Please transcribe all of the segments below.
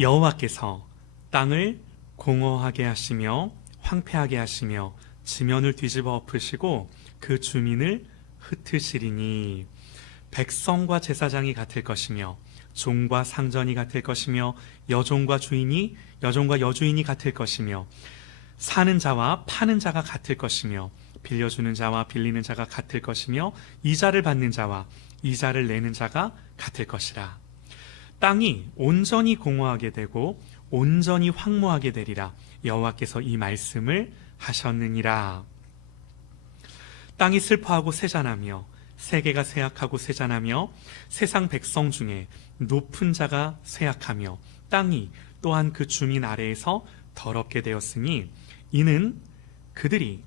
여호와께서 땅을 공허하게 하시며 황폐하게 하시며 지면을 뒤집어 엎으시고 그 주민을 흩으시리니 백성과 제사장이 같을 것이며 종과 상전이 같을 것이며 여종과 여주인이 같을 것이며 사는 자와 파는 자가 같을 것이며 빌려주는 자와 빌리는 자가 같을 것이며 이자를 받는 자와 이자를 내는 자가 같을 것이라. 땅이 온전히 공허하게 되고 온전히 황무하게 되리라. 여호와께서 이 말씀을 하셨느니라. 땅이 슬퍼하고 쇠잔하며 세계가 쇠약하고 쇠잔하며 세상 백성 중에 높은 자가 쇠약하며 땅이 또한 그 주민 아래에서 더럽게 되었으니 이는 그들이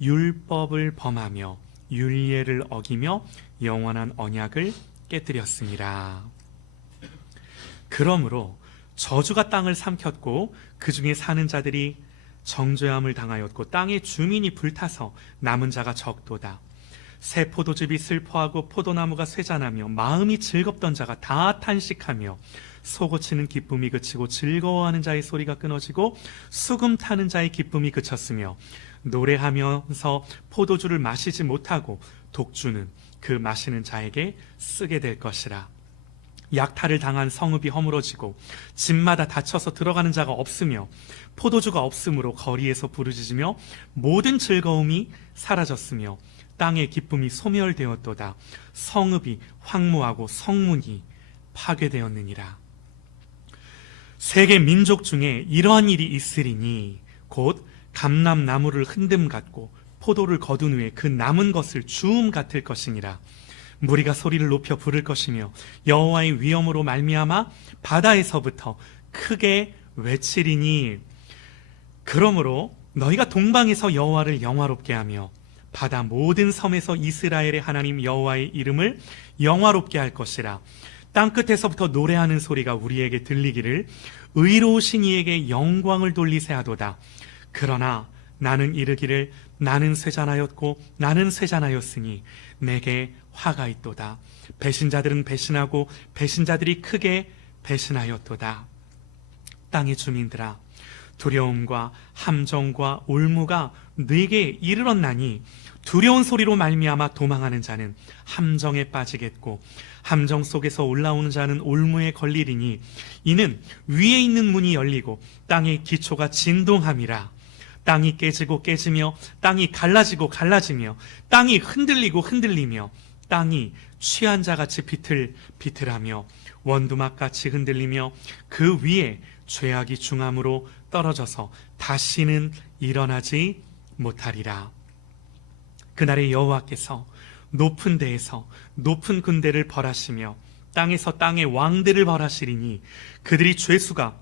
율법을 범하며 율례를 어기며 영원한 언약을 깨뜨렸습니다. 그러므로 저주가 땅을 삼켰고 그 중에 사는 자들이 정죄함을 당하였고 땅의 주민이 불타서 남은 자가 적도다. 새 포도즙이 슬퍼하고 포도나무가 쇠잔하며 마음이 즐겁던 자가 다 탄식하며 쏘고치는 기쁨이 그치고 즐거워하는 자의 소리가 끊어지고 수금 타는 자의 기쁨이 그쳤으며 노래하면서 포도주를 마시지 못하고 독주는 그 마시는 자에게 쓰게 될 것이라. 약탈을 당한 성읍이 허물어지고 집마다 닫혀서 들어가는 자가 없으며 포도주가 없으므로 거리에서 부르짖으며 모든 즐거움이 사라졌으며 땅의 기쁨이 소멸되었도다. 성읍이 황무하고 성문이 파괴되었느니라. 세계 민족 중에 이러한 일이 있으리니 곧 감람나무를 흔듦 같고 포도를 거둔 후에 그 남은 것을 주움 같을 것이니라. 무리가 소리를 높여 부를 것이며 여호와의 위엄으로 말미암아 바다에서부터 크게 외치리니 그러므로 너희가 동방에서 여호와를 영화롭게 하며 바다 모든 섬에서 이스라엘의 하나님 여호와의 이름을 영화롭게 할 것이라. 땅끝에서부터 노래하는 소리가 우리에게 들리기를 의로우신 이에게 영광을 돌리세 하도다. 그러나 나는 이르기를 나는 쇠잔하였고 나는 쇠잔하였으니 내게 화가 있도다. 배신자들은 배신하고 배신자들이 크게 배신하였도다. 땅의 주민들아, 두려움과 함정과 올무가 네게 이르렀나니 두려운 소리로 말미암아 도망하는 자는 함정에 빠지겠고 함정 속에서 올라오는 자는 올무에 걸리리니 이는 위에 있는 문이 열리고 땅의 기초가 진동함이라. 땅이 깨지고 깨지며 땅이 갈라지고 갈라지며 땅이 흔들리고 흔들리며 땅이 취한 자같이 비틀비틀하며 원두막같이 흔들리며 그 위에 죄악이 중함으로 떨어져서 다시는 일어나지 못하리라. 그날에 여호와께서 높은 데에서 높은 군대를 벌하시며 땅에서 땅의 왕들을 벌하시리니 그들이 죄수가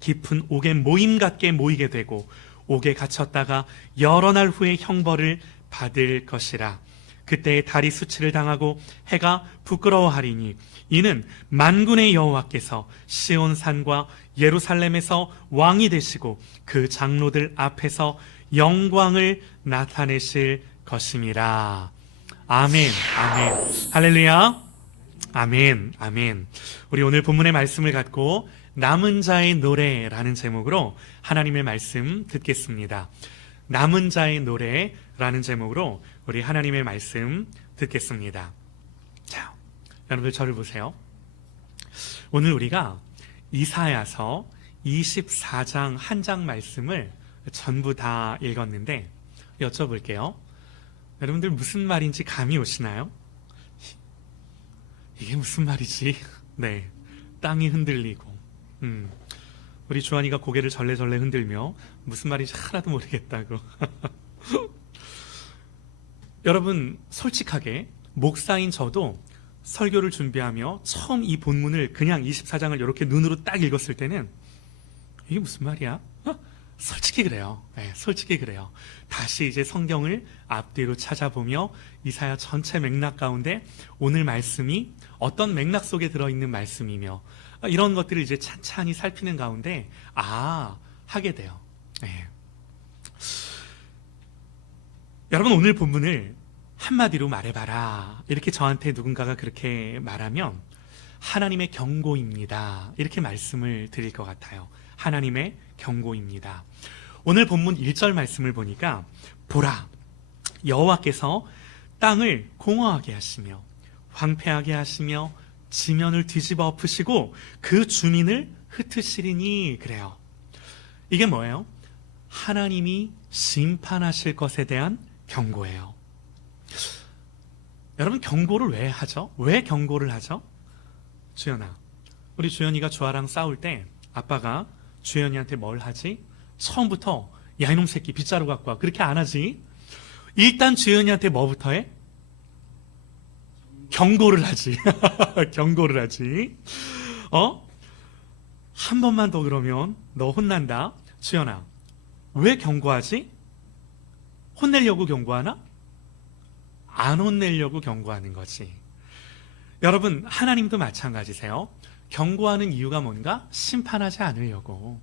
깊은 옥에 모임 같게 모이게 되고 옥에 갇혔다가 여러 날 후에 형벌을 받을 것이라. 그때에 달이 수치를 당하고 해가 부끄러워하리니 이는 만군의 여호와께서 시온산과 예루살렘에서 왕이 되시고 그 장로들 앞에서 영광을 나타내실 것임이라. 아멘, 아멘, 할렐루야, 아멘, 아멘. 우리 오늘 본문의 말씀을 갖고 남은 자의 노래라는 제목으로 하나님의 말씀 듣겠습니다. 남은 자의 노래라는 제목으로 우리 하나님의 말씀 듣겠습니다. 자, 여러분들 저를 보세요. 오늘 우리가 이사야서 24장 한 장 말씀을 전부 다 읽었는데 여쭤볼게요. 여러분들 무슨 말인지 감이 오시나요? 이게 무슨 말이지? 네, 땅이 흔들리고 우리 주한이가 고개를 절레절레 흔들며 무슨 말인지 하나도 모르겠다고. 여러분 솔직하게 목사인 저도 설교를 준비하며 처음 이 본문을 그냥 24장을 이렇게 눈으로 딱 읽었을 때는 이게 무슨 말이야? 솔직히 그래요. 네, 솔직히 그래요. 다시 이제 성경을 앞뒤로 찾아보며 이사야 전체 맥락 가운데 오늘 말씀이 어떤 맥락 속에 들어있는 말씀이며 이런 것들을 이제 찬찬히 살피는 가운데 하게 돼요. 네. 여러분 오늘 본문을 한마디로 말해봐라 이렇게 저한테 누군가가 그렇게 말하면 하나님의 경고입니다. 이렇게 말씀을 드릴 것 같아요. 하나님의 경고입니다. 오늘 본문 1절 말씀을 보니까 보라, 여호와께서 땅을 공허하게 하시며 황폐하게 하시며 지면을 뒤집어 엎으시고 그 주민을 흩으시리니 그래요. 이게 뭐예요? 하나님이 심판하실 것에 대한 경고예요. 여러분, 경고를 왜 하죠? 왜 경고를 하죠? 주연아, 우리 주연이가 주아랑 싸울 때 아빠가 주연이한테 뭘 하지? 처음부터 야 이놈 새끼 빗자루 갖고 와, 그렇게 안 하지. 일단 주연이한테 뭐부터 해? 경고를 하지. 경고를 하지. 한 번만 더 그러면 너 혼난다. 주연아, 왜 경고하지? 혼내려고 경고하나? 안 혼내려고 경고하는 거지. 여러분, 하나님도 마찬가지세요. 경고하는 이유가 뭔가? 심판하지 않으려고.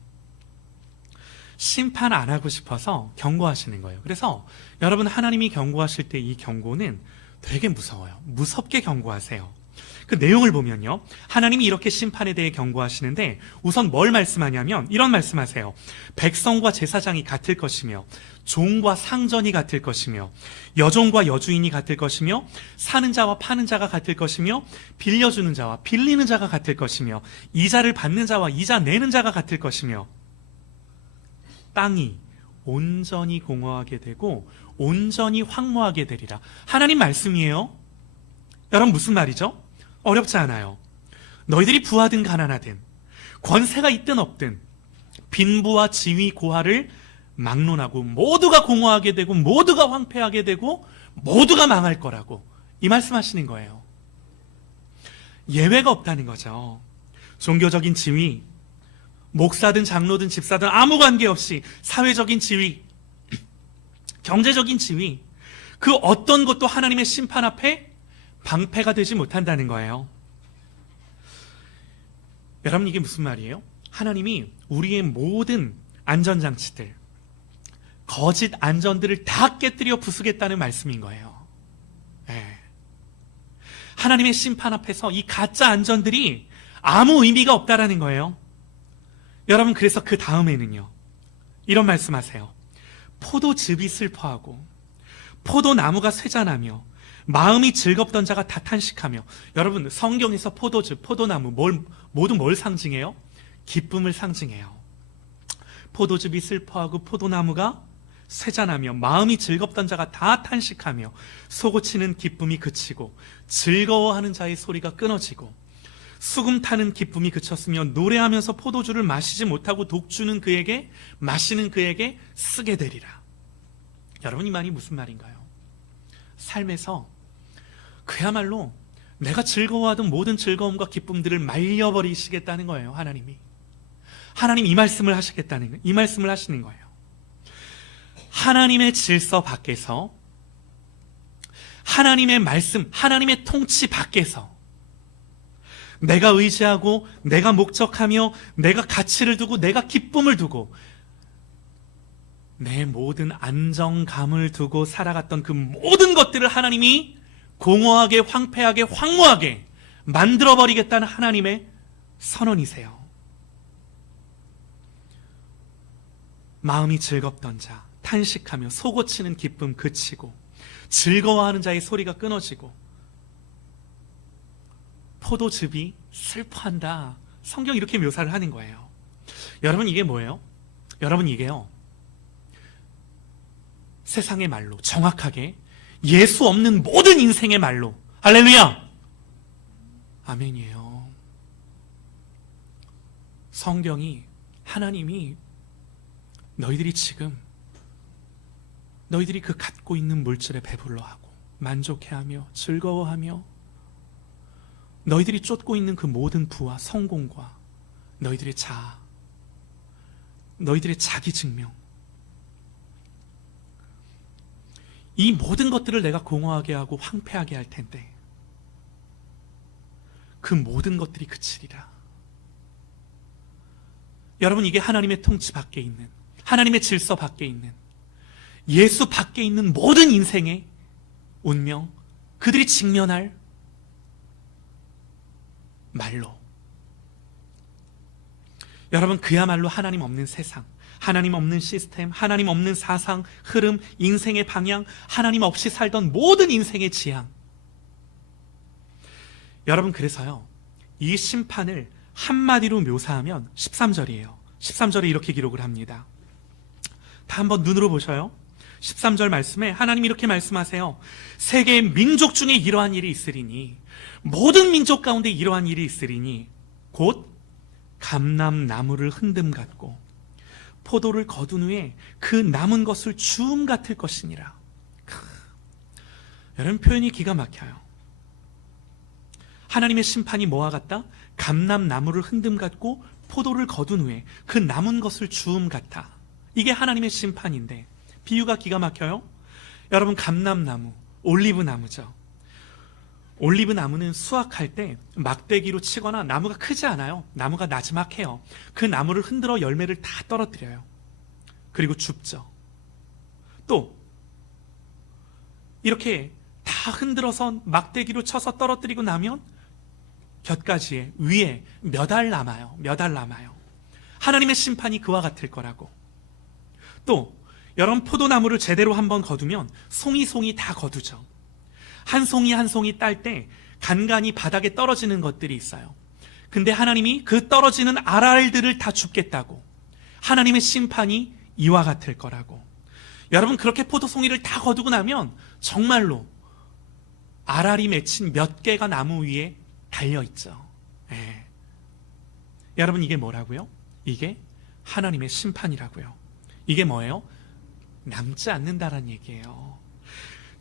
심판 안 하고 싶어서 경고하시는 거예요. 그래서 여러분, 하나님이 경고하실 때 이 경고는 되게 무서워요. 무섭게 경고하세요. 그 내용을 보면요, 하나님이 이렇게 심판에 대해 경고하시는데 우선 뭘 말씀하냐면 이런 말씀하세요. 백성과 제사장이 같을 것이며 종과 상전이 같을 것이며 여종과 여주인이 같을 것이며 사는 자와 파는 자가 같을 것이며 빌려주는 자와 빌리는 자가 같을 것이며 이자를 받는 자와 이자 내는 자가 같을 것이며 땅이 온전히 공허하게 되고 온전히 황무하게 되리라. 하나님 말씀이에요. 여러분, 무슨 말이죠? 어렵지 않아요. 너희들이 부하든 가난하든 권세가 있든 없든 빈부와 지위 고하를 막론하고 모두가 공허하게 되고 모두가 황폐하게 되고 모두가 망할 거라고 이 말씀하시는 거예요. 예외가 없다는 거죠. 종교적인 지위, 목사든 장로든 집사든 아무 관계없이 사회적인 지위, 경제적인 지위, 그 어떤 것도 하나님의 심판 앞에 방패가 되지 못한다는 거예요. 여러분, 이게 무슨 말이에요? 하나님이 우리의 모든 안전장치들, 거짓 안전들을 다 깨뜨려 부수겠다는 말씀인 거예요. 네. 하나님의 심판 앞에서 이 가짜 안전들이 아무 의미가 없다라는 거예요. 여러분, 그래서 그 다음에는요, 이런 말씀하세요. 포도즙이 슬퍼하고 포도나무가 쇠잔하며 마음이 즐겁던 자가 다 탄식하며. 여러분, 성경에서 포도즙, 포도나무 모두 뭘 상징해요? 기쁨을 상징해요. 포도즙이 슬퍼하고 포도나무가 쇠잔하며 마음이 즐겁던 자가 다 탄식하며 솟구치는 기쁨이 그치고 즐거워하는 자의 소리가 끊어지고 수금 타는 기쁨이 그쳤으며 노래하면서 포도주를 마시지 못하고 독주는 그에게 마시는 그에게 쓰게 되리라. 여러분, 이 말이 무슨 말인가요? 삶에서 그야말로 내가 즐거워하던 모든 즐거움과 기쁨들을 말려버리시겠다는 거예요. 하나님이 이 말씀을 하시겠다는 거예요. 이 말씀을 하시는 거예요. 하나님의 질서 밖에서, 하나님의 말씀, 하나님의 통치 밖에서 내가 의지하고 내가 목적하며 내가 가치를 두고 내가 기쁨을 두고 내 모든 안정감을 두고 살아갔던 그 모든 것들을 하나님이 공허하게, 황폐하게, 황무하게 만들어버리겠다는 하나님의 선언이세요. 마음이 즐겁던 자, 탄식하며 솟구치는 기쁨 그치고 즐거워하는 자의 소리가 끊어지고 포도즙이 슬퍼한다. 성경이 이렇게 묘사를 하는 거예요. 여러분, 이게 뭐예요? 여러분, 이게요, 세상의 말로 정확하게 예수 없는 모든 인생의 말로 할렐루야! 아멘이에요. 성경이, 하나님이 너희들이 지금 너희들이 그 갖고 있는 물질에 배불러하고 만족해하며 즐거워하며 너희들이 쫓고 있는 그 모든 부와 성공과 너희들의 자아, 너희들의 자기 증명, 이 모든 것들을 내가 공허하게 하고 황폐하게 할 텐데 그 모든 것들이 그치리라. 여러분, 이게 하나님의 통치 밖에 있는, 하나님의 질서 밖에 있는, 예수 밖에 있는 모든 인생의 운명, 그들이 직면할 말로. 여러분, 그야말로 하나님 없는 세상, 하나님 없는 시스템, 하나님 없는 사상, 흐름, 인생의 방향, 하나님 없이 살던 모든 인생의 지향. 여러분, 그래서요, 이 심판을 한마디로 묘사하면 13절이에요. 13절에 이렇게 기록을 합니다. 다 한번 눈으로 보셔요. 13절 말씀에 하나님이 이렇게 말씀하세요. 세계의 민족 중에 이러한 일이 있으리니, 모든 민족 가운데 이러한 일이 있으리니 곧 감람나무를 흔듦 같고 포도를 거둔 후에 그 남은 것을 주움 같을 것이니라. 여러분, 표현이 기가 막혀요. 하나님의 심판이 뭐와 같다? 감람나무를 흔듦 같고 포도를 거둔 후에 그 남은 것을 주움 같아. 이게 하나님의 심판인데 비유가 기가 막혀요. 여러분, 감람나무, 올리브나무죠. 올리브나무는 수확할 때 막대기로 치거나 나무가 크지 않아요. 나무가 나지막해요. 그 나무를 흔들어 열매를 다 떨어뜨려요. 그리고 줍죠. 또 이렇게 다 흔들어서 막대기로 쳐서 떨어뜨리고 나면 곁가지에 위에 몇 알 남아요. 몇 알 남아요. 하나님의 심판이 그와 같을 거라고. 또 여러분, 포도나무를 제대로 한번 거두면 송이 다 거두죠. 한 송이 한 송이 딸 때 간간히 바닥에 떨어지는 것들이 있어요. 근데 하나님이 그 떨어지는 알알들을 다 줍겠다고. 하나님의 심판이 이와 같을 거라고. 여러분, 그렇게 포도송이를 다 거두고 나면 정말로 알알이 맺힌 몇 개가 나무 위에 달려있죠. 예. 여러분, 이게 뭐라고요? 이게 하나님의 심판이라고요. 이게 뭐예요? 남지 않는다란 얘기예요.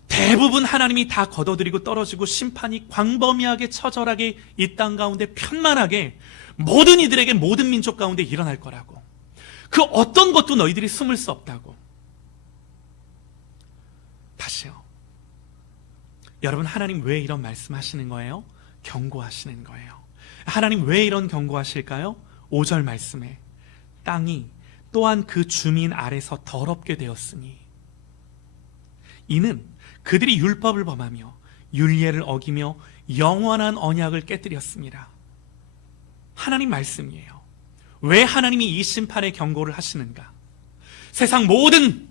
대부분 하나님이 다 걷어들이고 떨어지고 심판이 광범위하게 처절하게 이 땅 가운데 편만하게 모든 이들에게 모든 민족 가운데 일어날 거라고. 그 어떤 것도 너희들이 숨을 수 없다고. 다시요. 여러분, 하나님 왜 이런 말씀하시는 거예요? 경고하시는 거예요. 하나님 왜 이런 경고하실까요? 5절 말씀에 땅이 또한 그 주민 아래서 더럽게 되었으니 이는 그들이 율법을 범하며 율례를 어기며 영원한 언약을 깨뜨렸습니다. 하나님 말씀이에요. 왜 하나님이 이 심판의 경고를 하시는가? 세상 모든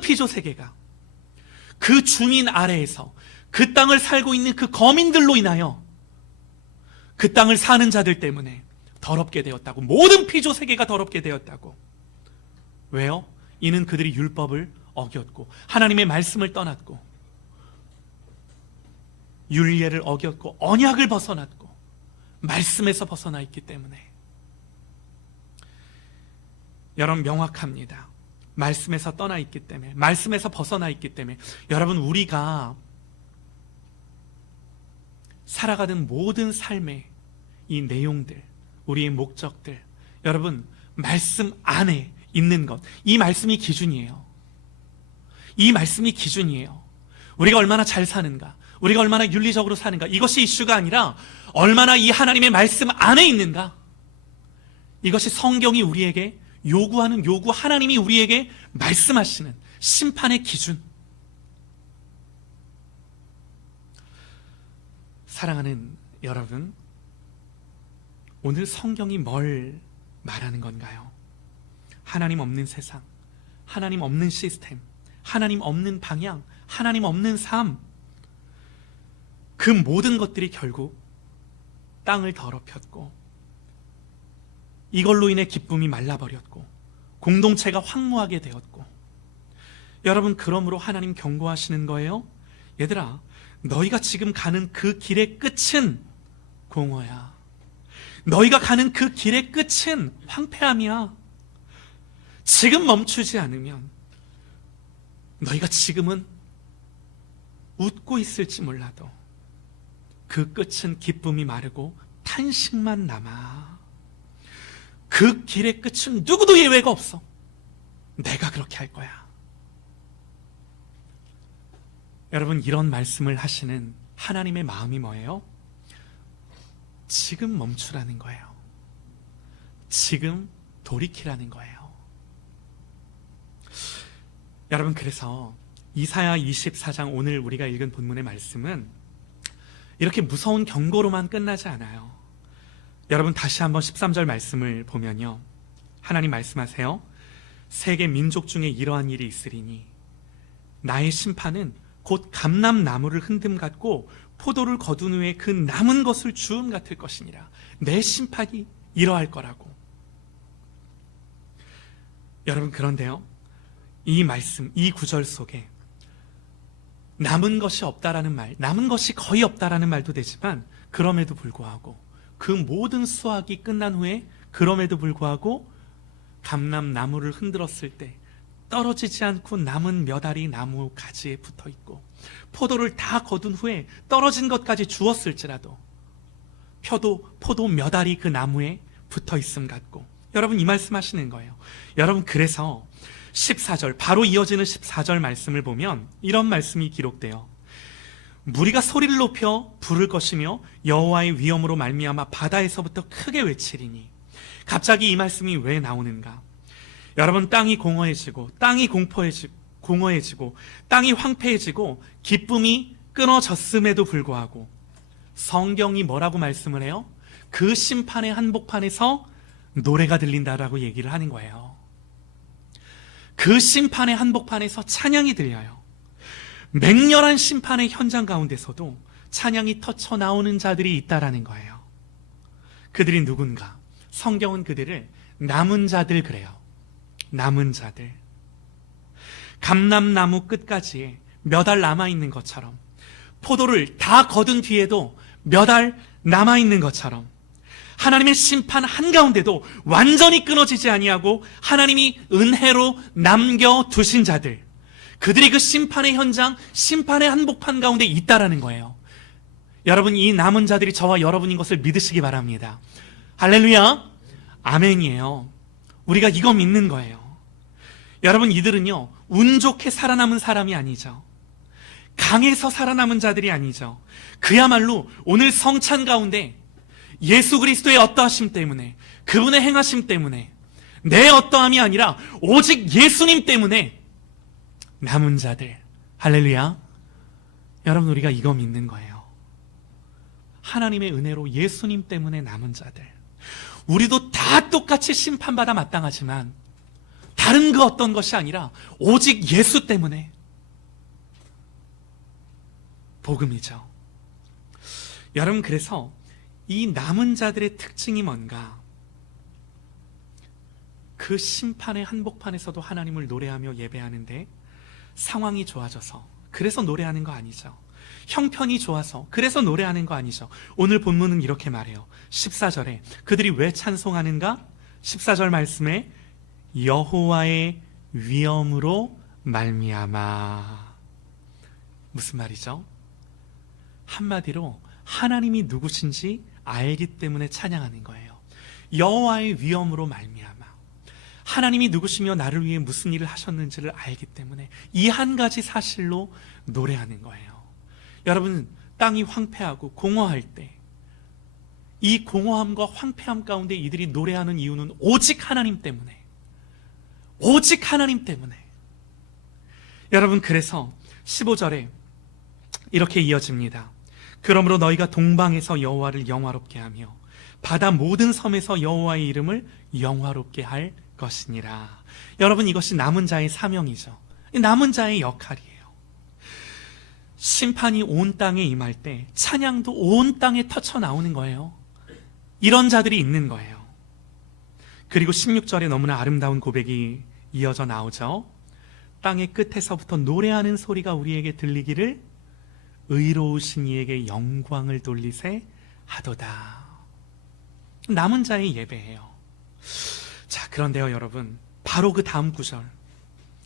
피조 세계가 그 주민 아래에서 그 땅을 살고 있는 그 거민들로 인하여 그 땅을 사는 자들 때문에 더럽게 되었다고. 모든 피조 세계가 더럽게 되었다고. 왜요? 이는 그들이 율법을 어겼고 하나님의 말씀을 떠났고 율례를 어겼고 언약을 벗어났고 말씀에서 벗어나 있기 때문에. 여러분, 명확합니다. 말씀에서 떠나 있기 때문에, 말씀에서 벗어나 있기 때문에. 여러분, 우리가 살아가는 모든 삶의 이 내용들, 우리의 목적들, 여러분, 말씀 안에 있는 것, 이 말씀이 기준이에요. 이 말씀이 기준이에요. 우리가 얼마나 잘 사는가, 우리가 얼마나 윤리적으로 사는가, 이것이 이슈가 아니라 얼마나 이 하나님의 말씀 안에 있는가. 이것이 성경이 우리에게 요구하는 요구, 하나님이 우리에게 말씀하시는 심판의 기준. 사랑하는 여러분, 오늘 성경이 뭘 말하는 건가요? 하나님 없는 세상, 하나님 없는 시스템, 하나님 없는 방향, 하나님 없는 삶, 그 모든 것들이 결국 땅을 더럽혔고 이걸로 인해 기쁨이 말라버렸고 공동체가 황무하게 되었고. 여러분, 그러므로 하나님 경고하시는 거예요. 얘들아, 너희가 지금 가는 그 길의 끝은 공허야. 너희가 가는 그 길의 끝은 황폐함이야. 지금 멈추지 않으면 너희가 지금은 웃고 있을지 몰라도 그 끝은 기쁨이 마르고 탄식만 남아. 그 길의 끝은 누구도 예외가 없어. 내가 그렇게 할 거야. 여러분, 이런 말씀을 하시는 하나님의 마음이 뭐예요? 지금 멈추라는 거예요. 지금 돌이키라는 거예요. 여러분, 그래서 이사야 24장 오늘 우리가 읽은 본문의 말씀은 이렇게 무서운 경고로만 끝나지 않아요. 여러분 다시 한번 13절 말씀을 보면요. 하나님 말씀하세요. 세계 민족 중에 이러한 일이 있으리니 나의 심판은 곧 감람나무를 흔듦 같고 포도를 거둔 후에 그 남은 것을 주움 같을 것이니라. 내 심판이 이러할 거라고. 여러분 그런데요, 이 말씀, 이 구절 속에 남은 것이 없다라는 말, 남은 것이 거의 없다라는 말도 되지만 그럼에도 불구하고 그 모든 수확이 끝난 후에 그럼에도 불구하고 감람나무를 흔들었을 때 떨어지지 않고 남은 몇 알이 나무 가지에 붙어 있고 포도를 다 거둔 후에 떨어진 것까지 주었을지라도 포도 몇 알이 그 나무에 붙어 있음 같고. 여러분 이 말씀 하시는 거예요. 여러분 그래서 14절 바로 이어지는 14절 말씀을 보면 이런 말씀이 기록돼요. 무리가 소리를 높여 부를 것이며 여호와의 위엄으로 말미암아 바다에서부터 크게 외치리니. 갑자기 이 말씀이 왜 나오는가? 여러분 땅이 공허해지고 땅이 공허해지고 땅이 황폐해지고 기쁨이 끊어졌음에도 불구하고 성경이 뭐라고 말씀을 해요? 그 심판의 한복판에서 노래가 들린다라고 얘기를 하는 거예요. 그 심판의 한복판에서 찬양이 들려요. 맹렬한 심판의 현장 가운데서도 찬양이 터쳐 나오는 자들이 있다라는 거예요. 그들이 누군가? 성경은 그들을 남은 자들 그래요. 남은 자들. 감람나무 끝까지에 몇 알 남아있는 것처럼, 포도를 다 거둔 뒤에도 몇 알 남아있는 것처럼, 하나님의 심판 한가운데도 완전히 끊어지지 아니하고 하나님이 은혜로 남겨두신 자들, 그들이 그 심판의 현장, 심판의 한복판 가운데 있다라는 거예요. 여러분 이 남은 자들이 저와 여러분인 것을 믿으시기 바랍니다. 할렐루야, 아멘이에요. 우리가 이거 믿는 거예요. 여러분 이들은요 운 좋게 살아남은 사람이 아니죠. 강해서 살아남은 자들이 아니죠. 그야말로 오늘 성찬 가운데 예수 그리스도의 어떠하심 때문에, 그분의 행하심 때문에, 내 어떠함이 아니라 오직 예수님 때문에 남은 자들. 할렐루야. 여러분 우리가 이거 믿는 거예요. 하나님의 은혜로 예수님 때문에 남은 자들. 우리도 다 똑같이 심판받아 마땅하지만 다른 그 어떤 것이 아니라 오직 예수 때문에. 복음이죠. 여러분 그래서 이 남은 자들의 특징이 뭔가? 그 심판의 한복판에서도 하나님을 노래하며 예배하는데 상황이 좋아져서 그래서 노래하는 거 아니죠. 형편이 좋아서 그래서 노래하는 거 아니죠. 오늘 본문은 이렇게 말해요. 14절에 그들이 왜 찬송하는가? 14절 말씀에 여호와의 위엄으로 말미암아. 무슨 말이죠? 한마디로 하나님이 누구신지 알기 때문에 찬양하는 거예요. 여호와의 위엄으로 말미암아. 하나님이 누구시며 나를 위해 무슨 일을 하셨는지를 알기 때문에 이 한 가지 사실로 노래하는 거예요. 여러분 땅이 황폐하고 공허할 때 이 공허함과 황폐함 가운데 이들이 노래하는 이유는 오직 하나님 때문에, 오직 하나님 때문에. 여러분 그래서 15절에 이렇게 이어집니다. 그러므로 너희가 동방에서 여호와를 영화롭게 하며 바다 모든 섬에서 여호와의 이름을 영화롭게 할 것이니라. 여러분 이것이 남은 자의 사명이죠. 남은 자의 역할이에요. 심판이 온 땅에 임할 때 찬양도 온 땅에 터쳐 나오는 거예요. 이런 자들이 있는 거예요. 그리고 16절에 너무나 아름다운 고백이 이어져 나오죠. 땅의 끝에서부터 노래하는 소리가 우리에게 들리기를 의로우신 이에게 영광을 돌리세 하도다. 남은 자의 예배예요. 자, 그런데요 여러분, 바로 그 다음 구절,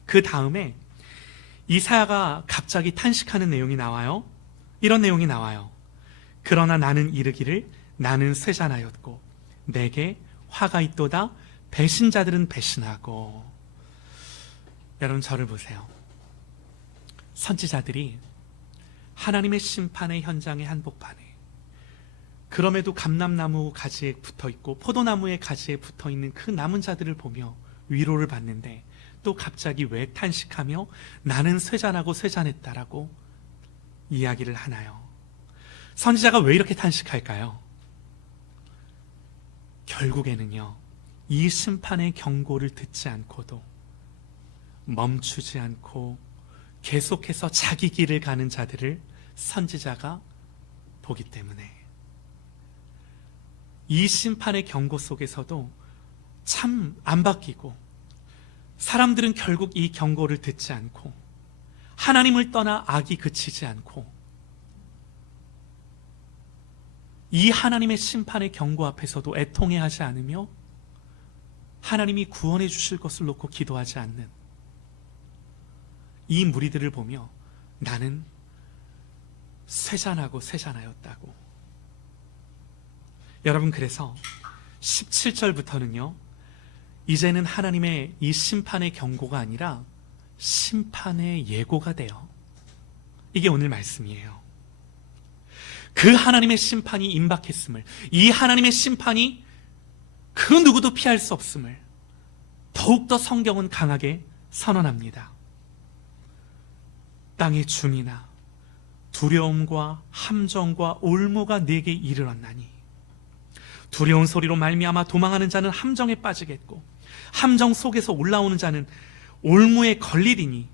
그 다음에 이사야가 갑자기 탄식하는 내용이 나와요. 이런 내용이 나와요. 그러나 나는 이르기를 나는 쇠잔하였고 내게 화가 있도다. 배신자들은 배신하고. 여러분 저를 보세요. 선지자들이 하나님의 심판의 현장의 한복판에 그럼에도 감람나무 가지에 붙어있고 포도나무의 가지에 붙어있는 그 남은 자들을 보며 위로를 받는데 또 갑자기 왜 탄식하며 나는 쇠잔하고 쇠잔했다라고 이야기를 하나요? 선지자가 왜 이렇게 탄식할까요? 결국에는요, 이 심판의 경고를 듣지 않고도 멈추지 않고 계속해서 자기 길을 가는 자들을 선지자가 보기 때문에 이 심판의 경고 속에서도 참 안 바뀌고 사람들은 결국 이 경고를 듣지 않고 하나님을 떠나 악이 그치지 않고 이 하나님의 심판의 경고 앞에서도 애통해하지 않으며 하나님이 구원해 주실 것을 놓고 기도하지 않는 이 무리들을 보며 나는 쇠잔하고 쇠잔하였다고. 여러분, 그래서 17절부터는요, 이제는 하나님의 이 심판의 경고가 아니라 심판의 예고가 돼요. 이게 오늘 말씀이에요. 그 하나님의 심판이 임박했음을, 이 하나님의 심판이 그 누구도 피할 수 없음을 더욱더 성경은 강하게 선언합니다. 땅의 주민아, 두려움과 함정과 올무가 내게 이르렀나니 두려운 소리로 말미암아 도망하는 자는 함정에 빠지겠고 함정 속에서 올라오는 자는 올무에 걸리리니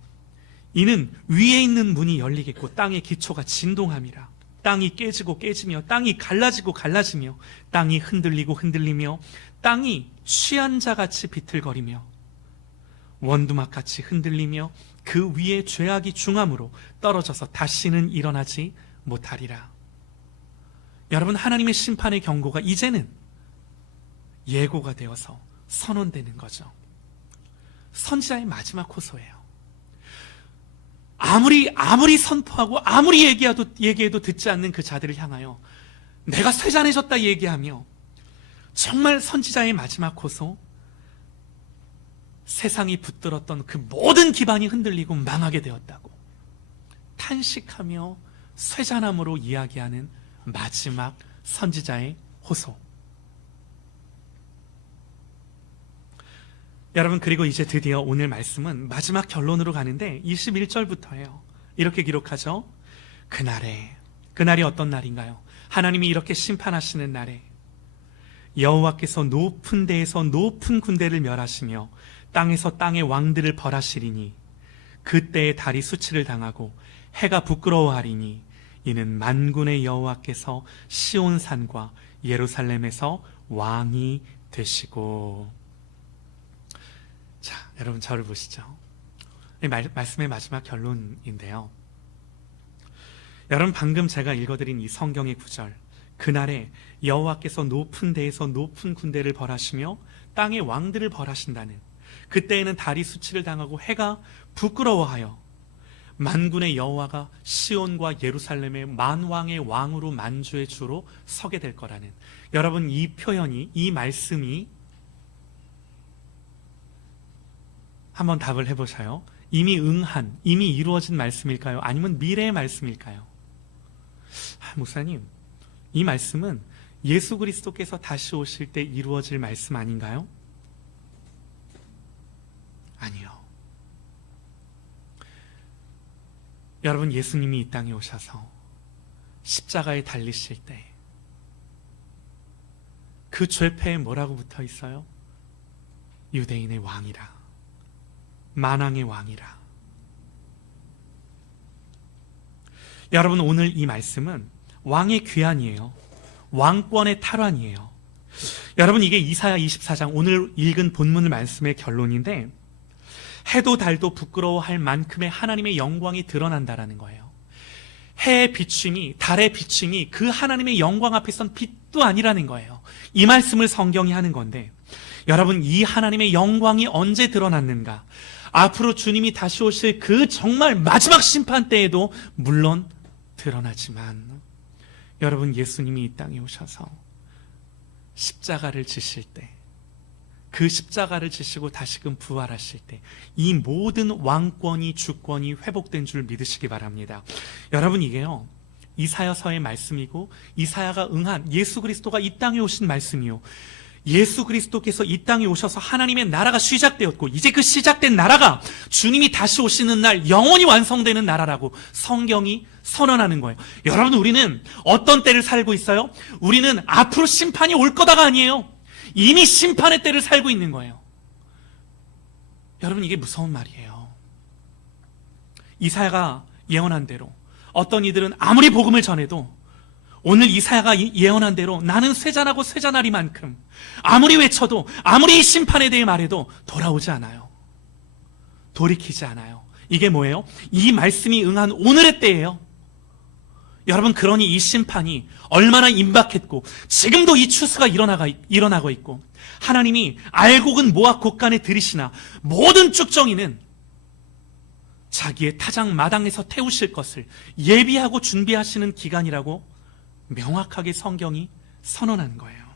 이는 위에 있는 문이 열리겠고 땅의 기초가 진동함이라. 땅이 깨지고 깨지며 땅이 갈라지고 갈라지며 땅이 흔들리고 흔들리며 땅이 취한 자같이 비틀거리며 원두막같이 흔들리며 그 위에 죄악이 중함으로 떨어져서 다시는 일어나지 못하리라. 여러분, 하나님의 심판의 경고가 이제는 예고가 되어서 선언되는 거죠. 선지자의 마지막 호소예요. 아무리 선포하고 아무리 얘기해도 듣지 않는 그 자들을 향하여 내가 쇠잔해졌다 얘기하며 정말 선지자의 마지막 호소, 세상이 붙들었던 그 모든 기반이 흔들리고 망하게 되었다고 탄식하며 쇠잔함으로 이야기하는 마지막 선지자의 호소. 여러분, 그리고 이제 드디어 오늘 말씀은 마지막 결론으로 가는데 21절부터예요. 이렇게 기록하죠. 그날이 어떤 날인가요? 하나님이 이렇게 심판하시는 날에 여호와께서 높은 데에서 높은 군대를 멸하시며 땅에서 땅의 왕들을 벌하시리니 그때에 달이 수치를 당하고 해가 부끄러워하리니 이는 만군의 여호와께서 시온산과 예루살렘에서 왕이 되시고. 자, 여러분 저를 보시죠. 말씀의 마지막 결론인데요. 여러분, 방금 제가 읽어드린 이 성경의 구절, 그날에 여호와께서 높은 데에서 높은 군대를 벌하시며 땅의 왕들을 벌하신다는, 그때에는 달이 수치를 당하고 해가 부끄러워하여 만군의 여호와가 시온과 예루살렘의 만왕의 왕으로 만주의 주로 서게 될 거라는, 여러분 이 표현이, 이 말씀이, 한번 답을 해보셔요. 이미 이루어진 말씀일까요? 아니면 미래의 말씀일까요? 목사님, 이 말씀은 예수 그리스도께서 다시 오실 때 이루어질 말씀 아닌가요? 아니요. 여러분, 예수님이 이 땅에 오셔서 십자가에 달리실 때 그 죄패에 뭐라고 붙어 있어요? 유대인의 왕이라, 만왕의 왕이라. 여러분, 오늘 이 말씀은 왕의 귀환이에요. 왕권의 탈환이에요. 여러분, 이게 이사야 24장 오늘 읽은 본문 말씀의 결론인데, 해도 달도 부끄러워할 만큼의 하나님의 영광이 드러난다라는 거예요. 해의 비춤이, 달의 비춤이 그 하나님의 영광 앞에 선 빛도 아니라는 거예요. 이 말씀을 성경이 하는 건데, 여러분, 이 하나님의 영광이 언제 드러났는가? 앞으로 주님이 다시 오실 그 정말 마지막 심판 때에도 물론 드러나지만, 여러분, 예수님이 이 땅에 오셔서 십자가를 지실 때, 그 십자가를 지시고 다시금 부활하실 때 이 모든 왕권이, 주권이 회복된 줄 믿으시기 바랍니다. 여러분, 이게요, 이사야서의 말씀이고 이사야가 응한 예수 그리스도가 이 땅에 오신 말씀이요, 예수 그리스도께서 이 땅에 오셔서 하나님의 나라가 시작되었고 이제 그 시작된 나라가 주님이 다시 오시는 날 영원히 완성되는 나라라고 성경이 선언하는 거예요. 여러분, 우리는 어떤 때를 살고 있어요? 우리는 앞으로 심판이 올 거다가 아니에요. 이미 심판의 때를 살고 있는 거예요. 여러분, 이게 무서운 말이에요. 이사야가 예언한 대로 어떤 이들은 아무리 복음을 전해도 오늘 이사야가 예언한 대로 나는 쇠잔하고 쇠잔하리만큼 아무리 외쳐도 아무리 이 심판에 대해 말해도 돌아오지 않아요. 돌이키지 않아요. 이게 뭐예요? 이 말씀이 응한 오늘의 때예요. 여러분, 그러니 이 심판이 얼마나 임박했고 지금도 이 추수가 일어나고 있고 하나님이 알곡은 모압 곳간에 들이시나 모든 쭉정이는 자기의 타작 마당에서 태우실 것을 예비하고 준비하시는 기간이라고 명확하게 성경이 선언한 거예요.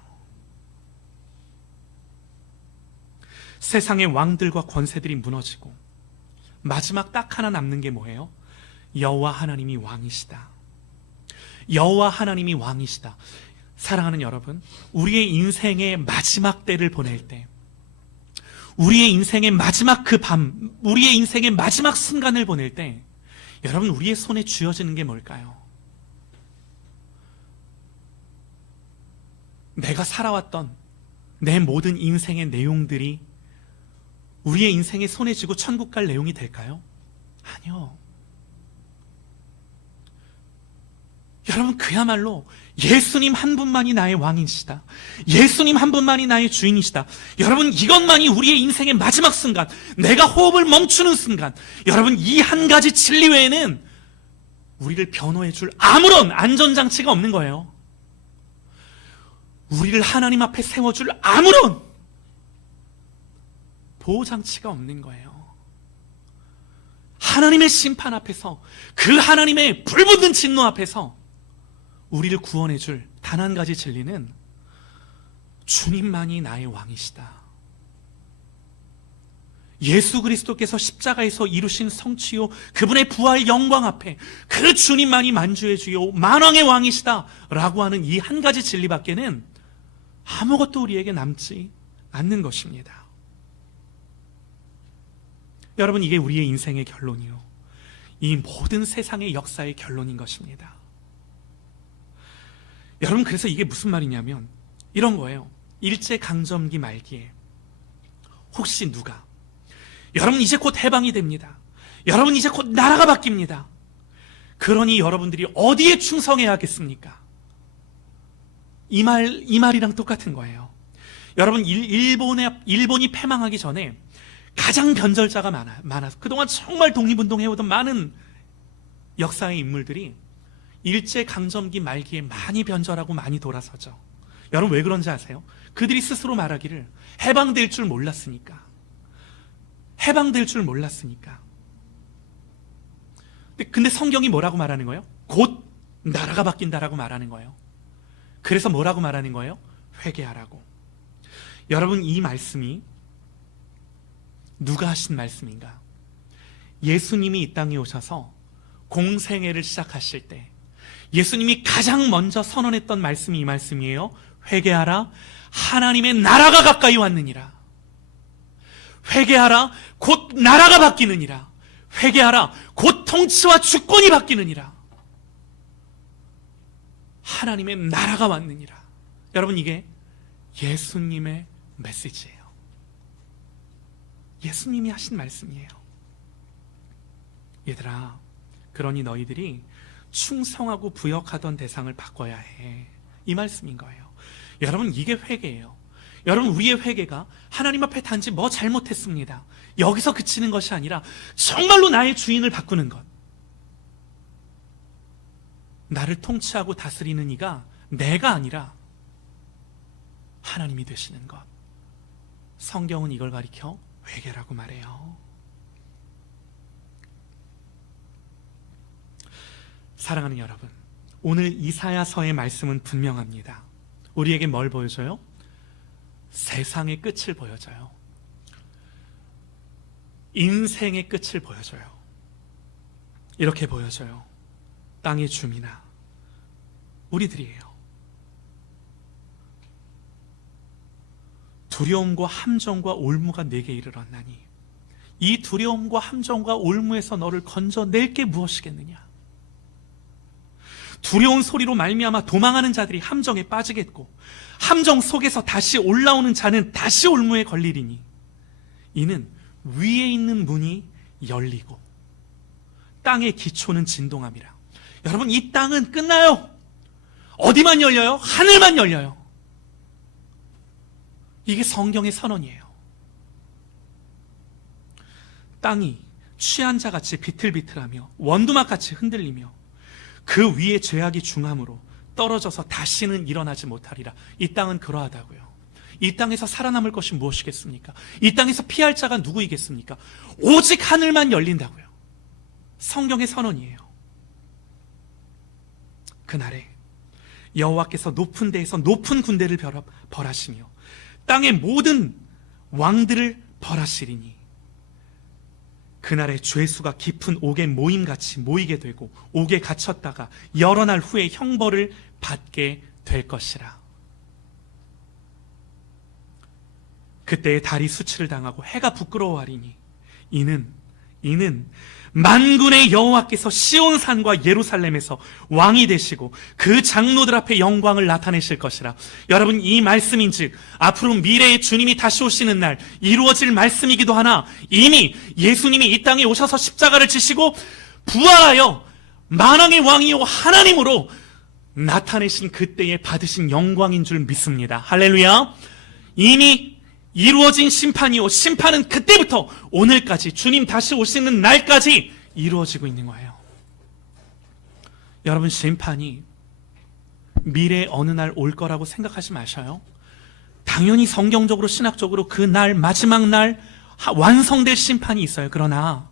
세상의 왕들과 권세들이 무너지고 마지막 딱 하나 남는 게 뭐예요? 여호와 하나님이 왕이시다. 여호와 하나님이 왕이시다. 사랑하는 여러분, 우리의 인생의 마지막 때를 보낼 때, 우리의 인생의 마지막 그 밤, 우리의 인생의 마지막 순간을 보낼 때 여러분, 우리의 손에 쥐어지는 게 뭘까요? 내가 살아왔던 내 모든 인생의 내용들이 우리의 인생에 손에 쥐고 천국 갈 내용이 될까요? 아니요. 여러분, 그야말로 예수님 한 분만이 나의 왕이시다. 예수님 한 분만이 나의 주인이시다. 여러분, 이것만이 우리의 인생의 마지막 순간, 내가 호흡을 멈추는 순간, 여러분, 이 한 가지 진리 외에는 우리를 변호해 줄 아무런 안전장치가 없는 거예요. 우리를 하나님 앞에 세워줄 아무런 보호장치가 없는 거예요. 하나님의 심판 앞에서, 그 하나님의 불붙는 진노 앞에서 우리를 구원해 줄 단 한 가지 진리는 주님만이 나의 왕이시다. 예수 그리스도께서 십자가에서 이루신 성취요 그분의 부활 영광 앞에 그 주님만이 만주의 주요 만왕의 왕이시다 라고 하는 이 한 가지 진리밖에는 아무것도 우리에게 남지 않는 것입니다. 여러분, 이게 우리의 인생의 결론이요, 이 모든 세상의 역사의 결론인 것입니다. 여러분, 그래서 이게 무슨 말이냐면 이런 거예요. 일제강점기 말기에 혹시 누가 여러분 이제 곧 해방이 됩니다, 여러분 이제 곧 나라가 바뀝니다, 그러니 여러분들이 어디에 충성해야겠습니까? 이 말이랑 똑같은 거예요. 여러분, 일본이 패망하기 전에 가장 변절자가 많아서 그동안 정말 독립운동해오던 많은 역사의 인물들이 일제강점기 말기에 많이 변절하고 많이 돌아서죠. 여러분, 왜 그런지 아세요? 그들이 스스로 말하기를 해방될 줄 몰랐으니까. 해방될 줄 몰랐으니까. 근데 성경이 뭐라고 말하는 거예요? 곧 나라가 바뀐다라고 말하는 거예요. 그래서 뭐라고 말하는 거예요? 회개하라고. 여러분, 이 말씀이 누가 하신 말씀인가? 예수님이 이 땅에 오셔서 공생애를 시작하실 때 예수님이 가장 먼저 선언했던 말씀이 이 말씀이에요. 회개하라, 하나님의 나라가 가까이 왔느니라. 회개하라, 곧 나라가 바뀌느니라. 회개하라, 곧 통치와 주권이 바뀌느니라. 하나님의 나라가 왔느니라. 여러분, 이게 예수님의 메시지예요. 예수님이 하신 말씀이에요. 얘들아, 그러니 너희들이 충성하고 부역하던 대상을 바꿔야 해. 이 말씀인 거예요. 여러분, 이게 회개예요. 여러분, 우리의 회개가 하나님 앞에 단지 뭐 잘못했습니다, 여기서 그치는 것이 아니라 정말로 나의 주인을 바꾸는 것. 나를 통치하고 다스리는 이가 내가 아니라 하나님이 되시는 것. 성경은 이걸 가리켜 회개라고 말해요. 사랑하는 여러분, 오늘 이사야서의 말씀은 분명합니다. 우리에게 뭘 보여줘요? 세상의 끝을 보여줘요. 인생의 끝을 보여줘요. 이렇게 보여줘요. 땅의 주민아, 우리들이에요. 두려움과 함정과 올무가 내게 이르렀나니 이 두려움과 함정과 올무에서 너를 건져낼 게 무엇이겠느냐. 두려운 소리로 말미암아 도망하는 자들이 함정에 빠지겠고 함정 속에서 다시 올라오는 자는 다시 올무에 걸리리니 이는 위에 있는 문이 열리고 땅의 기초는 진동함이라. 여러분, 이 땅은 끝나요. 어디만 열려요? 하늘만 열려요. 이게 성경의 선언이에요. 땅이 취한 자같이 비틀비틀하며 원두막같이 흔들리며 그 위에 죄악이 중함으로 떨어져서 다시는 일어나지 못하리라. 이 땅은 그러하다고요. 이 땅에서 살아남을 것이 무엇이겠습니까? 이 땅에서 피할 자가 누구이겠습니까? 오직 하늘만 열린다고요. 성경의 선언이에요. 그날에 여호와께서 높은 데에서 높은 군대를 벌하시며 땅의 모든 왕들을 벌하시리니 그날에 죄수가 깊은 옥에 모임같이 모이게 되고 옥에 갇혔다가 여러 날 후에 형벌을 받게 될 것이라. 그때에 달이 수치를 당하고 해가 부끄러워하리니 이는 만군의 여호와께서 시온산과 예루살렘에서 왕이 되시고 그 장로들 앞에 영광을 나타내실 것이라. 여러분, 이 말씀인즉 앞으로 미래의 주님이 다시 오시는 날 이루어질 말씀이기도 하나 이미 예수님이 이 땅에 오셔서 십자가를 지시고 부활하여 만왕의 왕이요 하나님으로 나타내신 그때에 받으신 영광인 줄 믿습니다. 할렐루야. 이미 이루어진 심판이요, 심판은 그때부터 오늘까지 주님 다시 오시는 날까지 이루어지고 있는 거예요. 여러분, 심판이 미래의 어느 날 올 거라고 생각하지 마셔요. 당연히 성경적으로 신학적으로 그 날, 마지막 날 완성될 심판이 있어요. 그러나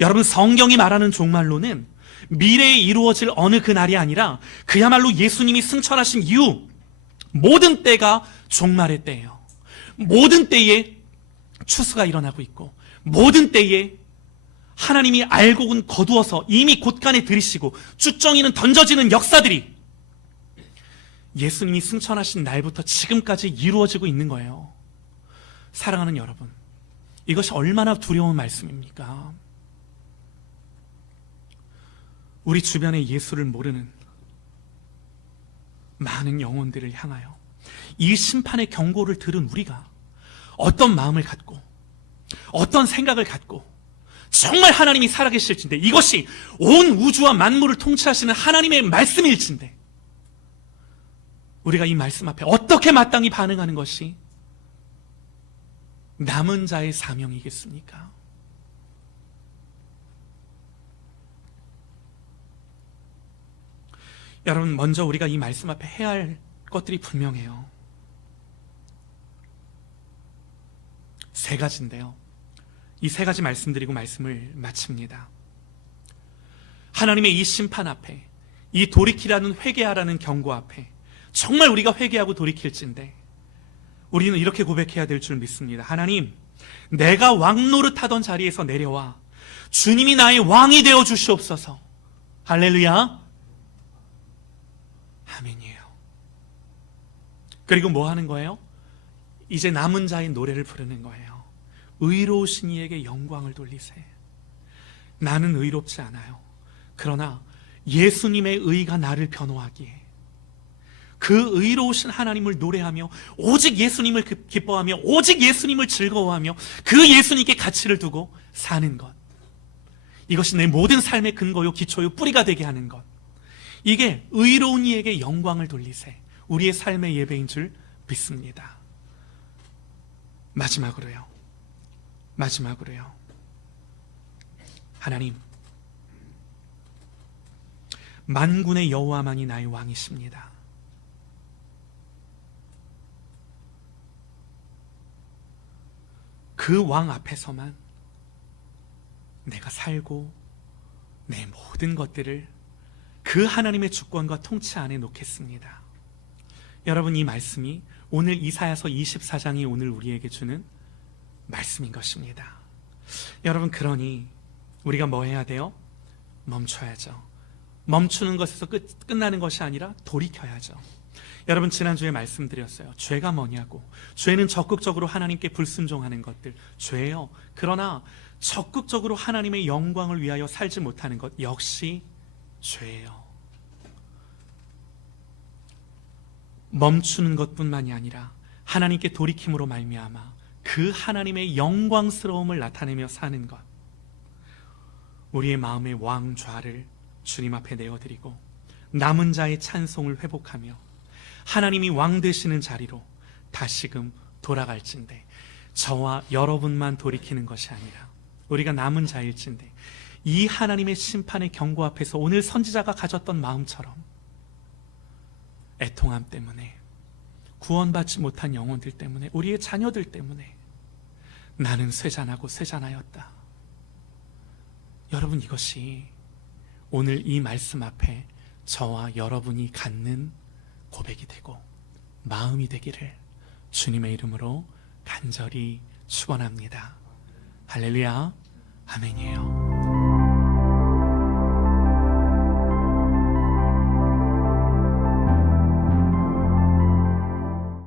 여러분, 성경이 말하는 종말로는 미래에 이루어질 어느 그 날이 아니라 그야말로 예수님이 승천하신 이후 모든 때가 종말의 때예요. 모든 때에 추수가 일어나고 있고 모든 때에 하나님이 알고는 거두어서 이미 곳간에 들이시고 쭉정이는 던져지는 역사들이 예수님이 승천하신 날부터 지금까지 이루어지고 있는 거예요. 사랑하는 여러분, 이것이 얼마나 두려운 말씀입니까? 우리 주변에 예수를 모르는 많은 영혼들을 향하여 이 심판의 경고를 들은 우리가 어떤 마음을 갖고 어떤 생각을 갖고 정말 하나님이 살아계실진데 이것이 온 우주와 만물을 통치하시는 하나님의 말씀일진데 우리가 이 말씀 앞에 어떻게 마땅히 반응하는 것이 남은 자의 사명이겠습니까? 여러분, 먼저 우리가 이 말씀 앞에 해야 할 것들이 분명해요. 세 가지인데요. 이 세 가지 말씀드리고 말씀을 마칩니다. 하나님의 이 심판 앞에, 이 돌이키라는 회개하라는 경고 앞에 정말 우리가 회개하고 돌이킬진데 우리는 이렇게 고백해야 될 줄 믿습니다. 하나님, 내가 왕 노릇하던 자리에서 내려와 주님이 나의 왕이 되어 주시옵소서. 할렐루야. 아멘이에요. 그리고 뭐 하는 거예요? 이제 남은 자의 노래를 부르는 거예요. 의로우신 이에게 영광을 돌리세. 나는 의롭지 않아요. 그러나 예수님의 의가 나를 변호하기에 그 의로우신 하나님을 노래하며 오직 예수님을 기뻐하며 오직 예수님을 즐거워하며 그 예수님께 가치를 두고 사는 것, 이것이 내 모든 삶의 근거요 기초요 뿌리가 되게 하는 것, 이게 의로운 이에게 영광을 돌리세, 우리의 삶의 예배인 줄 믿습니다. 마지막으로요. 하나님, 만군의 여호와만이 나의 왕이십니다. 그 왕 앞에서만 내가 살고 내 모든 것들을 그 하나님의 주권과 통치 안에 놓겠습니다. 여러분, 이 말씀이 오늘 이사야서 24장이 오늘 우리에게 주는 말씀인 것입니다. 여러분, 그러니 우리가 뭐 해야 돼요? 멈춰야죠. 멈추는 것에서 끝나는 것이 아니라 돌이켜야죠. 여러분, 지난주에 말씀드렸어요. 죄가 뭐냐고. 죄는 적극적으로 하나님께 불순종하는 것들, 죄예요. 그러나 적극적으로 하나님의 영광을 위하여 살지 못하는 것 역시 죄예요. 멈추는 것뿐만이 아니라 하나님께 돌이킴으로 말미암아 그 하나님의 영광스러움을 나타내며 사는 것, 우리의 마음의 왕좌를 주님 앞에 내어드리고 남은 자의 찬송을 회복하며 하나님이 왕 되시는 자리로 다시금 돌아갈진대, 저와 여러분만 돌이키는 것이 아니라 우리가 남은 자일진대, 이 하나님의 심판의 경고 앞에서 오늘 선지자가 가졌던 마음처럼 애통함 때문에, 구원받지 못한 영혼들 때문에, 우리의 자녀들 때문에 나는 쇠잔하고 쇠잔하였다. 여러분, 이것이 오늘 이 말씀 앞에 저와 여러분이 갖는 고백이 되고 마음이 되기를 주님의 이름으로 간절히 축원합니다. 할렐루야, 아멘이에요.